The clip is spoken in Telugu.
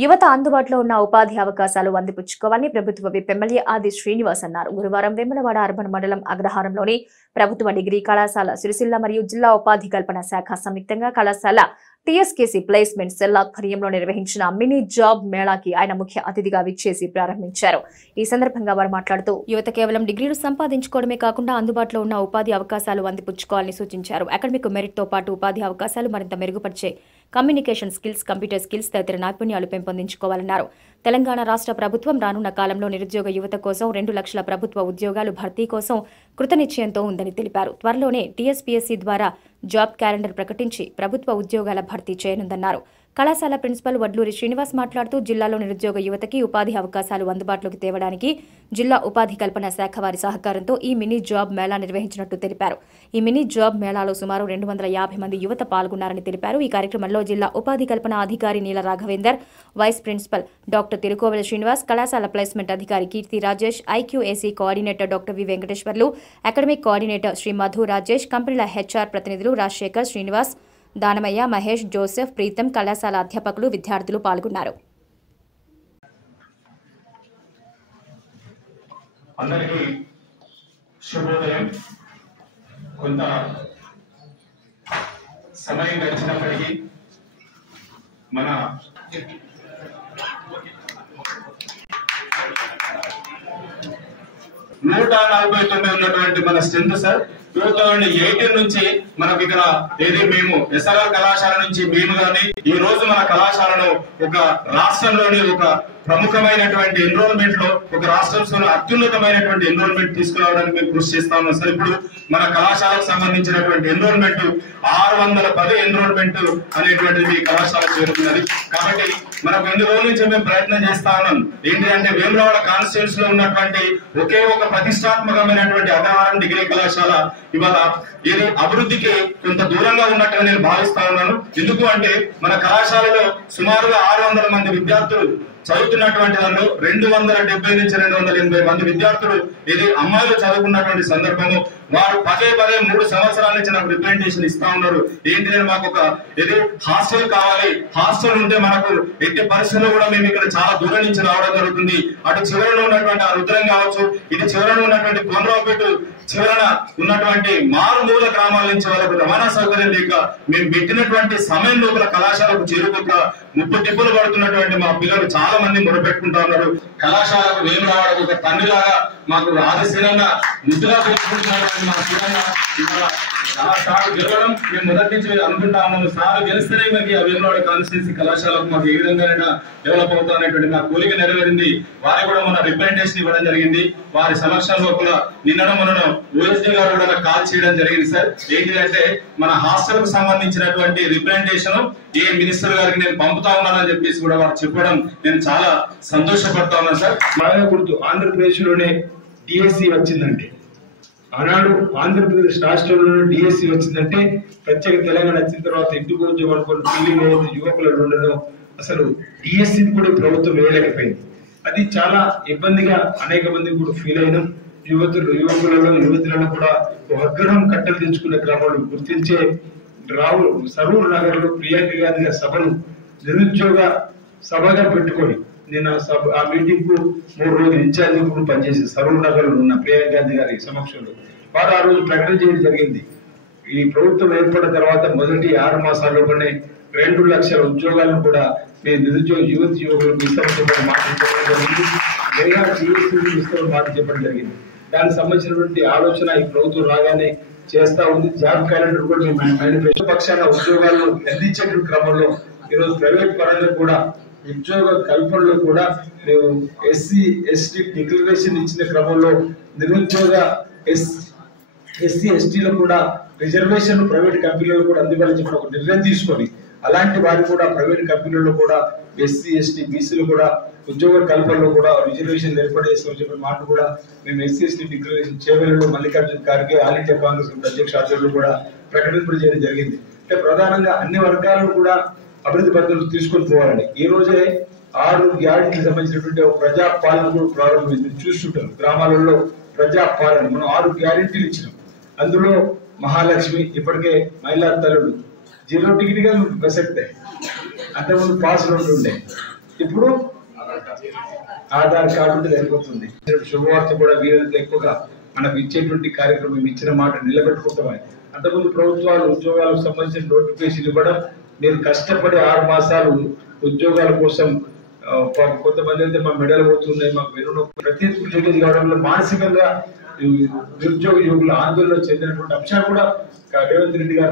యువత అందుబాటులో ఉన్న ఉపాధి అవకాశాలు అందిపుచ్చుకోవాలని ప్రభుత్వ విప్ ఎమ్మెల్యే ఆది శ్రీనివాస్ అన్నారు. గురువారం వేములవాడ అర్బన్ మండలం అగ్రహారంలోని ప్రభుత్వ డిగ్రీ కళాశాల సిరిసిల్ల మరియు జిల్లా ఉపాధి కల్పన శాఖ సంయుక్తంగా కళాశాల టీఎస్కేసీ ప్లేస్మెంట్ సెల్ ఆధ్వర్యంలో నిర్వహించిన మినీ జాబ్ మేళాకి ఆయన ముఖ్య అతిథిగా విచ్చేసి ప్రారంభించారు. ఈ సందర్భంగా వారు మాట్లాడుతూ యువత కేవలం డిగ్రీలు సంపాదించుకోవడమే కాకుండా అందుబాటులో ఉన్న ఉపాధి అవకాశాలు అందిపుచ్చుకోవాలని సూచించారు. అకాడమిక్ మెరిట్ తో పాటు ఉపాధి అవకాశాలు మరింత మెరుగుపరిచే కమ్యూనికేషన్ స్కిల్స్, కంప్యూటర్ స్కిల్స్ తదితర నైపుణ్యాలు పెంపొందించుకోవాలన్నారు. తెలంగాణ రాష్ట్ర ప్రభుత్వం రానున్న కాలంలో నిరుద్యోగ యువత కోసం 2 లక్షల ప్రభుత్వ ఉద్యోగాలు భర్తీ కోసం కృతనిశ్చయంతో ఉందని తెలిపారు. త్వరలోనే టీఎస్పీఎస్సీ ద్వారా జాబ్ క్యాలెండర్ ప్రకటించి ప్రభుత్వ ఉద్యోగాల భర్తీ చేయనుందన్నారు. కళాశాల ప్రిన్సిపల్ వడ్లూరి శ్రీనివాస్ మాట్లాడుతూ జిల్లాలో నిరుద్యోగ యువతకి ఉపాధి అవకాశాలు అందుబాటులోకి తేవడానికి జిల్లా ఉపాధి కల్పన శాఖ వారి సహకారంతో ఈ మినీ జాబ్ మేళా నిర్వహించినట్టు తెలిపారు. ఈ మినీ జాబ్ మేళాలో సుమారు 250 మంది యువత పాల్గొన్నారని తెలిపారు. ఈ కార్యక్రమంలో జిల్లా ఉపాధి కల్పన అధికారి Neela Raghavender, vice principal doctor Tirukovela Srinivas, కళాశాల ప్లేస్మెంట్ అధికారి Keerthi Rajesh, IQAC coordinator doctor V Venkateswarlu, academic coordinator Shri Madhu Rajesh, కంపెనీల హెచ్ఆర్ ప్రతినిధులు రాజశేఖర్, శ్రీనివాస్, దానమయ్య, మహేష్, జోసెఫ్, ప్రీతం, కళాశాల అధ్యాపకులు, విద్యార్థులు పాల్గొన్నారు. అందరికీ శుభోదయం. కొంత సమయం గడిచినప్పటికీ మన 149 ఉన్నటువంటి మన స్ట్రెంత్ సార్ 2018 నుంచి మనకు ఇక్కడ మేము ఎస్ఆర్ఆర్ కళాశాల నుంచి మేము కానీ ఈ రోజు మన కళాశాలను ఒక రాష్ట్రంలోని ఒక ప్రముఖమైనటువంటి ఎన్రోల్మెంట్ లో ఒక రాష్ట్రంలో అత్యున్నతమైనటువంటి ఎన్రోల్మెంట్ తీసుకురావడానికి మేము కృషి చేస్తా ఉన్నాం సార్. ఇప్పుడు మన కళాశాలకు సంబంధించినటువంటి ఎన్రోల్మెంట్ 610 ఎన్రోల్మెంట్ అనేటువంటిది కళాశాల చేరుతున్నది. కాబట్టి మనకు 2 రోజుల నుంచి మేము ప్రయత్నం చేస్తా ఉన్నాం. ఏంటి అంటే వేములవాడ కాన్స్టిట్యూన్స్ లో ఉన్నటువంటి ఒకే ఒక ప్రతిష్టాత్మకమైనటువంటి అగ్రహారం డిగ్రీ కళాశాల ఇవాళ ఇది అభివృద్ధికి కొంత దూరంగా ఉన్నట్టుగా నేను భావిస్తా ఉన్నాను. ఎందుకు అంటే మన కళాశాలలో సుమారుగా 600 మంది విద్యార్థులు చదువుతున్నటువంటి వాళ్ళు 270 నుంచి 280 మంది విద్యార్థులు అమ్మాయిలు చదువుకున్నటువంటి సందర్భము వారు పదే 3 సంవత్సరాల నుంచి నాకు రిప్రజెంటేషన్ ఇస్తా ఉన్నారు. ఏంటి మాకు ఒక హాస్టల్ కావాలి, హాస్టల్ ఉంటే మనకు ఎట్టి పరిస్థితుల్లో కూడా మేము ఇక్కడ చాలా దూరం నుంచి రావడం జరుగుతుంది. అటు చివరలో ఉన్నటువంటి ఆ రుద్రం కావచ్చు, ఇటు చివరలో ఉన్నటువంటి కోనరావుపేట చివరన ఉన్నటువంటి మారుమూల గ్రామాల నుంచి వాళ్ళకు రవాణా సౌకర్యం లేక మేము పెట్టినటువంటి సమయం లోపల కళాశాలకు చేరుకోక 30 తిప్పులు పడుతున్నటువంటి మా పిల్లలు చాలా మంది మొదలుపెట్టుకుంటా ఉన్నారు. కళాశాలకు మేము రావడం ఒక తండ్రిలాగా మాకు ఆదిశీలంగా ముద్దుగా పెట్టుకుంటున్నటువంటి మా శీలంగా సార్ గెలవడం మేము మొదటి నుంచి అనుకుంటా ఉన్నాము. సార్ గెలిస్తేనే మనకి వేములవాడ కాన్స్టిట్యున్సీ కళాశాలకు మాకు ఏ విధంగా డెవలప్ అవుతా అనేటువంటి మా కోరిక నెరవేరింది. వారికి కూడా మన రిప్రజెంటేషన్ ఇవ్వడం జరిగింది. వారి సమక్షంలో కూడా నిన్నడం మొన్న ఓఎస్డీ గారు కూడా కాల్ చేయడం జరిగింది సార్. ఏంటిదంటే మన హాస్టల్ కు సంబంధించినటువంటి రిప్రజెంటేషన్ ఏ మినిస్టర్ గారికి నేను పంపుతా ఉన్నానని చెప్పేసి కూడా వారు చెప్పడం నేను చాలా సంతోషపడతా ఉన్నాను సార్. బాగా గుర్తు, ఆంధ్రప్రదేశ్ లోనే డిఎస్సి వచ్చిందంటే, ఆనాడు ఆంధ్రప్రదేశ్ రాష్ట్రంలోనే డిఎస్సి వచ్చిందంటే ప్రత్యేక తెలంగాణ వచ్చిన తర్వాత ఇంటికి వచ్చి వాళ్ళకొని ఫీలింగ్ అయ్యేది యువకులు ఉండడం. అసలు డిఎస్సి కూడా ప్రభుత్వం వేయలేకపోయింది. అది చాలా ఇబ్బందిగా అనేక మంది కూడా ఫీల్ అయినాం. యువతులలో కూడా అగ్రహం కట్టలు తెచ్చుకునే క్రమంలో గుర్తించే సరూర్ నగర్ లో ప్రియాంక గాంధీ సభను నిరుద్యోగ సభగా పెట్టుకొని నేను ఆ మీటింగ్ కు 3 రోజులు ఇన్ఛార్జ్ కూడా పనిచేసి సరూర్ నగర్ లో ఉన్న ప్రియాంక గాంధీ గారి సమక్షంలో వారు ఆ రోజు ప్రకటన చేయడం జరిగింది. ఈ ప్రభుత్వం ఏర్పడిన తర్వాత మొదటి 6 మాసాల్లోనే 2 లక్షల ఉద్యోగాలను కూడా మేము నిరుద్యోగ యువకులకు ఇస్తామని మాట చెప్పడం జరిగింది. మాట చెప్పడం జరిగింది. దానికి సంబంధించినటువంటి ఆలోచన ఈ ప్రభుత్వం రాగానే చేస్తా ఉంది. జాబ్ క్యాలెండర్ కూడా మేనిఫెస్టో పక్షాన ఉద్యోగాలను అందించేటువంటి క్రమంలో ఈరోజు ప్రైవేట్ పరంగా కూడా ఉద్యోగ కల్పనలో కూడా మేము ఎస్సీ ఎస్టీ డిక్లరేషన్ ఇచ్చిన క్రమంలో నిరుద్యోగ ఎస్సీ ఎస్టీలో కూడా రిజర్వేషన్ ప్రైవేట్ కంపెనీలు కూడా అందుబాటులో చెప్పిన ఒక నిర్ణయం తీసుకొని అలాంటి వారు కూడా ప్రైవేట్ కంపెనీల్లో కూడా ఎస్సీ ఎస్టీ బీసీలు కూడా ఉద్యోగ కల్పనలో కూడా రిజర్వేషన్ ఏర్పాటు చేస్తామని చెప్పిన మాట కూడా మేము SC ST declaration chairman Mallikarjuna Kharge all India Congress అధ్యక్ష ఆధ్వర్యంలో కూడా ప్రకటింపడం చేయడం జరిగింది. అంటే ప్రధానంగా అన్ని వర్గాలను కూడా అభివృద్ధి పద్ధతులు తీసుకొని పోవాలండి. ఈ రోజే 6 గ్యారెంటీకి సంబంధించినటువంటి ప్రజా పాలన కూడా ప్రారంభమైంది. చూస్తుంటాం గ్రామాలలో ప్రజా పాలన మనం 6 గ్యారెంటీలు ఇచ్చినాం. అందులో మహాలక్ష్మి ఇప్పటికే మహిళా తల్లుడు 0 టికెట్ గా ప్రసక్తే, అంతకుముందు పాస్ ఉంటుండే. ఇప్పుడు ఆధార్ కార్డు ఉంటే సరిపోతుంది. శుభవార్త కూడా వీరంతా ఎక్కువగా మనకు ఇచ్చేటువంటి కార్యక్రమం ఇచ్చిన మాట నిలబెట్టుకుంటామని. అంతకుముందు ప్రభుత్వాలు ఉద్యోగాలకు సంబంధించిన నోటిఫికేషన్ ఇవ్వడం, నేను కష్టపడి 6 మాసాలు ఉద్యోగాల కోసం కొంతమంది అయితే మా మెడలు పోతున్నాయి, మాకు వెన్ను ప్రతి ఉద్యోగం కావడంలో మానసికంగా నిరుద్యోగ యువకులు ఆందోళన చెందినటువంటి అంశాలు కూడా రేవంత్ రెడ్డి గారు